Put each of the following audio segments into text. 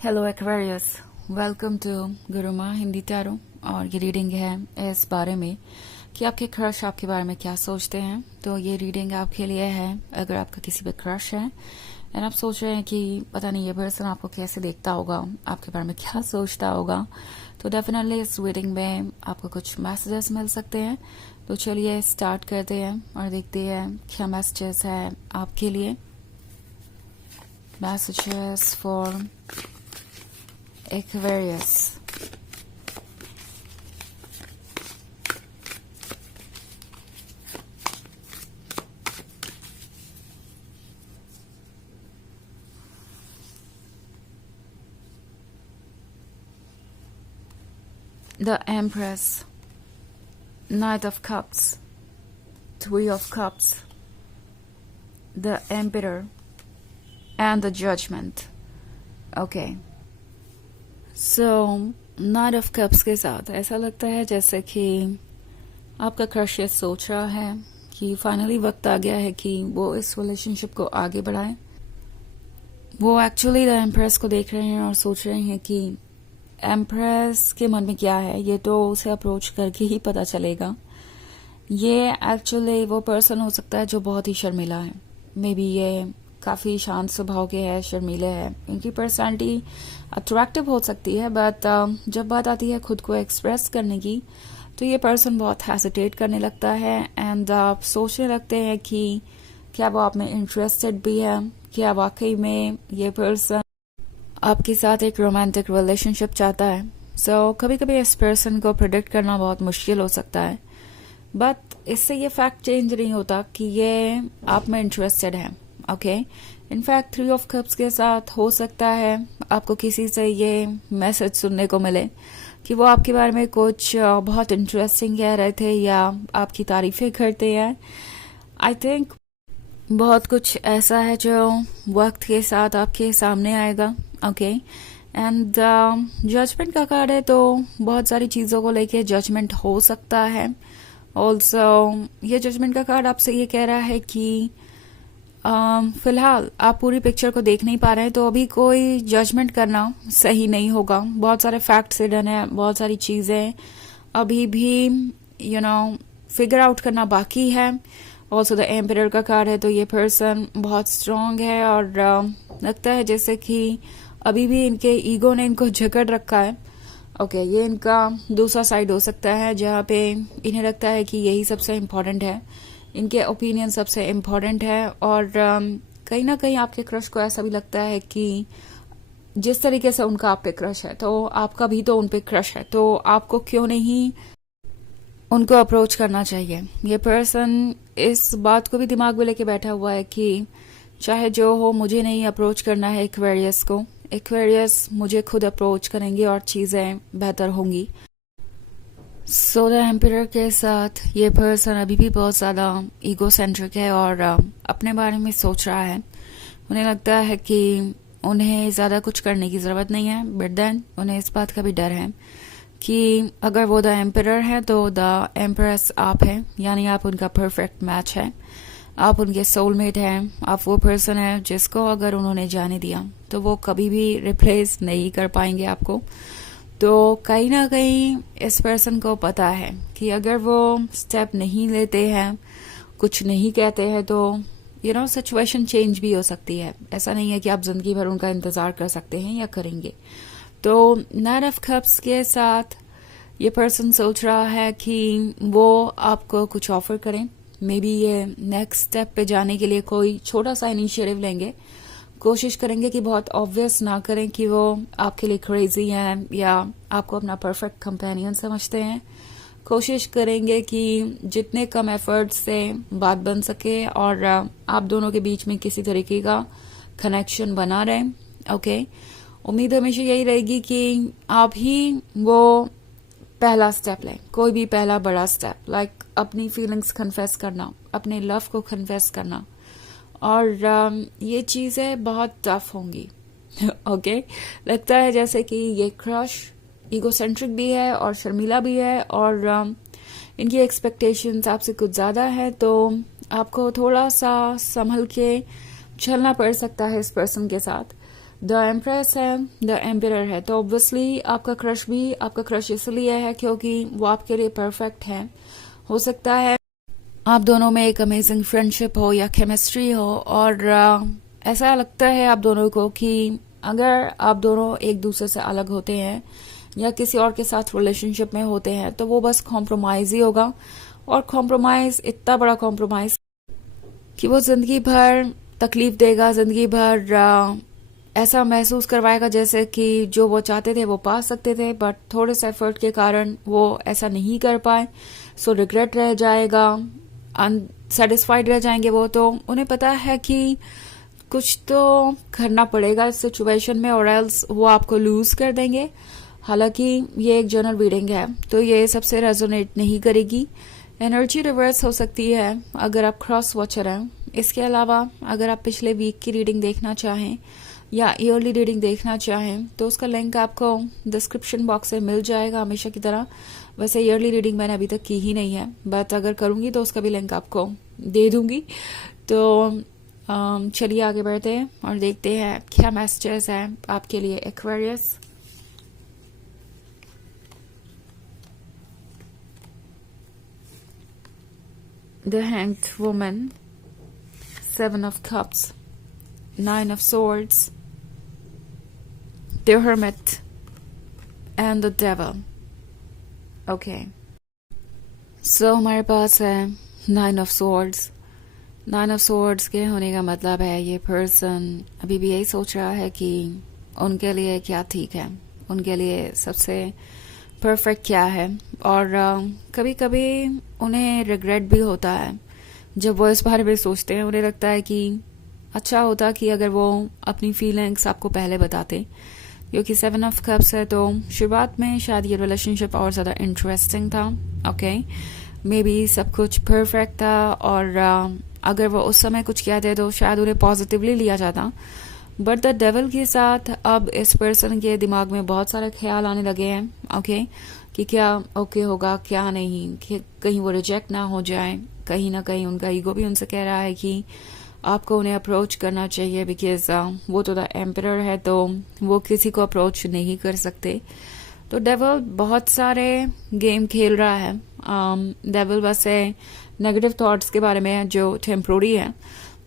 Hello Aquarius, welcome to Guruma Hindi tarot. और ये reading है इस बारे में कि आपके क्रश आपके बारे में क्या सोचते हैं। तो ये रीडिंग आपके लिए है अगर आपका किसी पे क्रश है एंड आप सोच रहे हैं कि पता नहीं ये पर्सन आपको कैसे देखता होगा, आपके बारे में क्या सोचता होगा, तो डेफिनेटली इस रीडिंग में आपको कुछ मैसेजेस मिल सकते हैं। तो चलिए स्टार्ट करते हैं और देखते हैं क्या मैसेजेस है आपके लिए। Messages for Aquarius. The Empress, Knight of Cups, Three of Cups, the Emperor, and the Judgment. Okay. So night of cups के साथ ऐसा लगता है जैसे कि आपका क्रश ये सोच रहा है कि फाइनली वक्त आ गया है कि वो इस रिलेशनशिप को आगे बढ़ाए। वो एक्चुअली द एम्प्रेस को देख रहे हैं और सोच रहे हैं कि एम्प्रेस के मन में क्या है, ये तो उसे अप्रोच करके ही पता चलेगा। ये एक्चुअली वो पर्सन हो सकता है जो बहुत ही शर्मीला है। मे बी ये काफी शांत स्वभाव के है, शर्मीले है, इनकी पर्सनालिटी अट्रैक्टिव हो सकती है, बट जब बात आती है खुद को एक्सप्रेस करने की तो ये पर्सन बहुत हेसिटेट करने लगता है एंड आप सोचने लगते हैं कि क्या वो आप में इंटरेस्टेड भी है, क्या वाकई में ये पर्सन आपके साथ एक रोमांटिक रिलेशनशिप चाहता है। सो कभी कभी इस पर्सन को प्रिडिक्ट करना बहुत मुश्किल हो सकता है, बट इससे ये फैक्ट चेंज नहीं होता कि ये आप में इंटरेस्टेड है। Okay, in fact three of cups के साथ हो सकता है आपको किसी से ये मैसेज सुनने को मिले कि वो आपके बारे में कुछ बहुत इंटरेस्टिंग कह रहे थे या आपकी तारीफें करते हैं। आई थिंक बहुत कुछ ऐसा है जो वक्त के साथ आपके सामने आएगा। ओके, एंड जजमेंट का कार्ड है तो बहुत सारी चीज़ों को लेके जजमेंट हो सकता है। ऑल्सो ये जजमेंट का कार्ड आपसे ये कह रहा है कि फिलहाल आप पूरी पिक्चर को देख नहीं पा रहे हैं, तो अभी कोई जजमेंट करना सही नहीं होगा। बहुत सारे फैक्ट्स हिडन है, बहुत सारी चीजें अभी भी फिगर आउट करना बाकी है। ऑल्सो द एम्परर का कार्ड है तो ये पर्सन बहुत स्ट्रांग है और लगता है जैसे कि अभी भी इनके ईगो ने इनको जकड़ रखा है। ओके, ये इनका दूसरा साइड हो सकता है जहाँ पे इन्हें लगता है कि यही सबसे इम्पोर्टेंट है, इनके ओपिनियन सबसे इम्पोर्टेंट है। और कहीं ना कहीं आपके क्रश को ऐसा भी लगता है कि जिस तरीके से उनका आप पे क्रश है तो आपका भी तो उन पे क्रश है, तो आपको क्यों नहीं उनको अप्रोच करना चाहिए। ये पर्सन इस बात को भी दिमाग में लेके बैठा हुआ है कि चाहे जो हो मुझे नहीं अप्रोच करना है एक्वेरियस को, एक्वेरियस मुझे खुद अप्रोच करेंगे और चीजें बेहतर होंगी। सो द एम्परर के साथ ये पर्सन अभी भी बहुत ज़्यादा ईगो सेंट्रिक है और अपने बारे में सोच रहा है। उन्हें लगता है कि उन्हें ज़्यादा कुछ करने की ज़रूरत नहीं है, बट देन उन्हें इस बात का भी डर है कि अगर वो द एम्परर है तो द एम्परेस आप है, यानी आप उनका परफेक्ट मैच है, आप उनके सोलमेट हैं, आप वो पर्सन है जिसको अगर उन्होंने जाने दिया तो वो कभी भी रिप्लेस नहीं कर पाएंगे आपको। तो कहीं ना कहीं इस पर्सन को पता है कि अगर वो स्टेप नहीं लेते हैं, कुछ नहीं कहते हैं, तो सिचुएशन चेंज भी हो सकती है। ऐसा नहीं है कि आप जिंदगी भर उनका इंतजार कर सकते हैं या करेंगे। तो नाइट ऑफ कप्स के साथ ये पर्सन सोच रहा है कि वो आपको कुछ ऑफर करें। मे बी ये नेक्स्ट स्टेप पे जाने के लिए कोई छोटा सा इनिशिएटिव लेंगे, कोशिश करेंगे कि बहुत ऑब्वियस ना करें कि वो आपके लिए क्रेजी हैं या आपको अपना परफेक्ट कंपेनियन समझते हैं। कोशिश करेंगे कि जितने कम एफर्ट से बात बन सके और आप दोनों के बीच में किसी तरीके का कनेक्शन बना रहे। ओके, उम्मीद हमेशा यही रहेगी कि आप ही वो पहला स्टेप लें, कोई भी पहला बड़ा स्टेप, लाइक अपनी फीलिंग्स कन्फेस करना, अपने लव को कन्फेस करना। और ये चीज़ें बहुत टफ होंगी। ओके, लगता है जैसे कि ये क्रश ईगोसेंट्रिक भी है और शर्मीला भी है और इनकी एक्सपेक्टेशंस आपसे कुछ ज़्यादा है, तो आपको थोड़ा सा संभल के चलना पड़ सकता है इस पर्सन के साथ। द एम्प्रेस है, द एम्पियर है, तो ऑब्वियसली आपका क्रश भी आपका क्रश इसलिए है क्योंकि वो आपके लिए परफेक्ट है। हो सकता है आप दोनों में एक अमेजिंग फ्रेंडशिप हो या केमिस्ट्री हो, और ऐसा लगता है आप दोनों को कि अगर आप दोनों एक दूसरे से अलग होते हैं या किसी और के साथ रिलेशनशिप में होते हैं तो वो बस कॉम्प्रोमाइज ही होगा, और कॉम्प्रोमाइज इतना बड़ा कॉम्प्रोमाइज कि वो जिंदगी भर तकलीफ देगा, जिंदगी भर ऐसा महसूस करवाएगा जैसे कि जो वो चाहते थे वो पा सकते थे, बट थोड़े से एफर्ट के कारण वो ऐसा नहीं कर पाए, सो रिग्रेट रह जाएगा, अनसेटिस्फाइड रह जाएंगे वो। तो उन्हें पता है कि कुछ तो करना पड़ेगा इस सिचुएशन में, और एल्स वो आपको लूज कर देंगे। हालांकि ये एक जनरल रीडिंग है तो ये सबसे रेजोनेट नहीं करेगी। एनर्जी रिवर्स हो सकती है अगर आप क्रॉस वॉचर हैं। इसके अलावा अगर आप पिछले वीक की रीडिंग देखना चाहें या ईयरली रीडिंग देखना चाहें तो उसका लिंक आपको डिस्क्रिप्शन बॉक्स में मिल जाएगा हमेशा की तरह। वैसे ईयरली रीडिंग मैंने अभी तक की ही नहीं है, बट अगर करूंगी तो उसका भी लिंक आपको दे दूंगी। तो चलिए आगे बढ़ते हैं और देखते हैं क्या मैसेजेस हैं आपके लिए Aquarius. The Hanged Woman, Seven of Cups, Nine of Swords, the Hermit, and the Devil. Okay. So हमारे पास है Nine of Swords. Nine of Swords के होने का मतलब है ये पर्सन अभी भी यही सोच रहा है कि उनके लिए क्या ठीक है, उनके लिए सबसे परफेक्ट क्या है, और कभी कभी उन्हें रिग्रेट भी होता है जब वो इस बारे में सोचते हैं। उन्हें लगता है कि अच्छा होता कि अगर वो अपनी फीलिंग्स आपको पहले बताते, क्योंकि 7 ऑफ कप्स है तो शुरुआत में शायद ये रिलेशनशिप और ज़्यादा इंटरेस्टिंग था। ओके, मे बी सब कुछ परफेक्ट था, और अगर वो उस समय कुछ कहते तो शायद उन्हें पॉजिटिवली लिया जाता। बट द डेविल के साथ अब इस पर्सन के दिमाग में बहुत सारे ख्याल आने लगे हैं। ओके, कि क्या ओके होगा क्या नहीं, कि कहीं वो रिजेक्ट ना हो जाए, कहीं ना कहीं उनका ईगो भी उनसे कह रहा है कि आपको उन्हें अप्रोच करना चाहिए, बिकॉज वो तो द एम्परर है तो वो किसी को अप्रोच नहीं कर सकते। तो डेविल बहुत सारे गेम खेल रहा है। डेविल वैसे नेगेटिव थॉट्स के बारे में है जो टेम्प्रोरी है।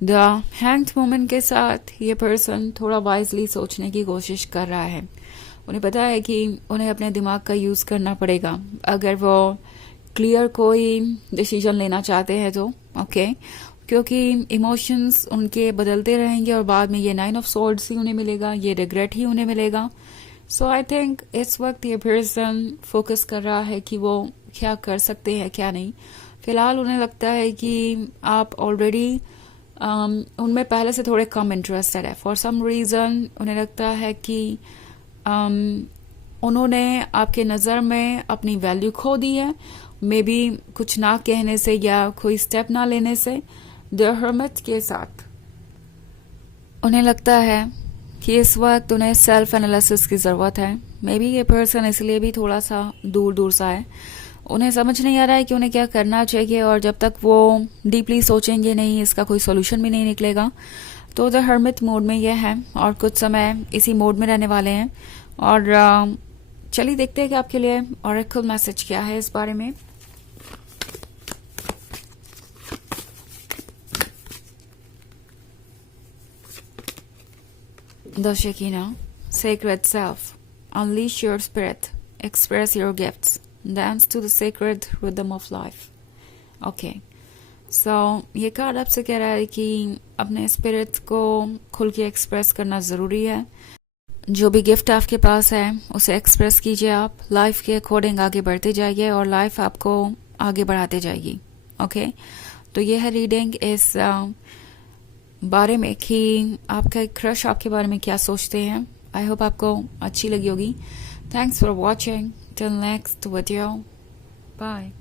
द हैंग्ड वुमन के साथ ये पर्सन थोड़ा वाइजली सोचने की कोशिश कर रहा है। उन्हें पता है कि उन्हें अपने दिमाग का यूज करना पड़ेगा अगर वो क्लियर कोई डिसीजन लेना चाहते हैं तो। ओके, क्योंकि इमोशंस उनके बदलते रहेंगे और बाद में ये 9 ऑफ सॉर्ड्स ही उन्हें मिलेगा, ये रिग्रेट ही उन्हें मिलेगा। सो आई थिंक इस वक्त ये पर्सन फोकस कर रहा है कि वो क्या कर सकते हैं क्या नहीं। फिलहाल उन्हें लगता है कि आप ऑलरेडी उनमें पहले से थोड़े कम इंटरेस्टेड है। फॉर सम रीज़न उन्हें लगता है कि उन्होंने आपके नज़र में अपनी वैल्यू खो दी है, मे बी कुछ ना कहने से या कोई स्टेप ना लेने से। द हर्मिट के साथ उन्हें लगता है कि इस वक्त उन्हें सेल्फ एनालिसिस की ज़रूरत है। मे बी ये पर्सन इसलिए भी थोड़ा सा दूर दूर सा है। उन्हें समझ नहीं आ रहा है कि उन्हें क्या करना चाहिए, और जब तक वो डीपली सोचेंगे नहीं इसका कोई सोल्यूशन भी नहीं निकलेगा। तो द हर्मिट मोड में ये है और कुछ समय इसी मोड में रहने वाले हैं। और चलिए देखते हैं कि आपके लिए ऑरेकल मैसेज क्या है इस बारे में। The Shekinah, sacred self, unleash your spirit, express your gifts, dance to the sacred rhythm of life. Okay, so ये कार्ड आपसे कह रहा है कि अपने स्पिरिट को खुल के एक्सप्रेस करना ज़रूरी है। जो भी गिफ्ट आपके पास है उसे एक्सप्रेस कीजिए। आप लाइफ के अकॉर्डिंग आगे बढ़ते जाइए और लाइफ आपको आगे बढ़ाते जाएगी। ओके, तो ये है रीडिंग इस बारे में कि आपका क्रश आपके बारे में क्या सोचते हैं। आई होप आपको अच्छी लगी होगी। Thanks for watching. Till next video, bye.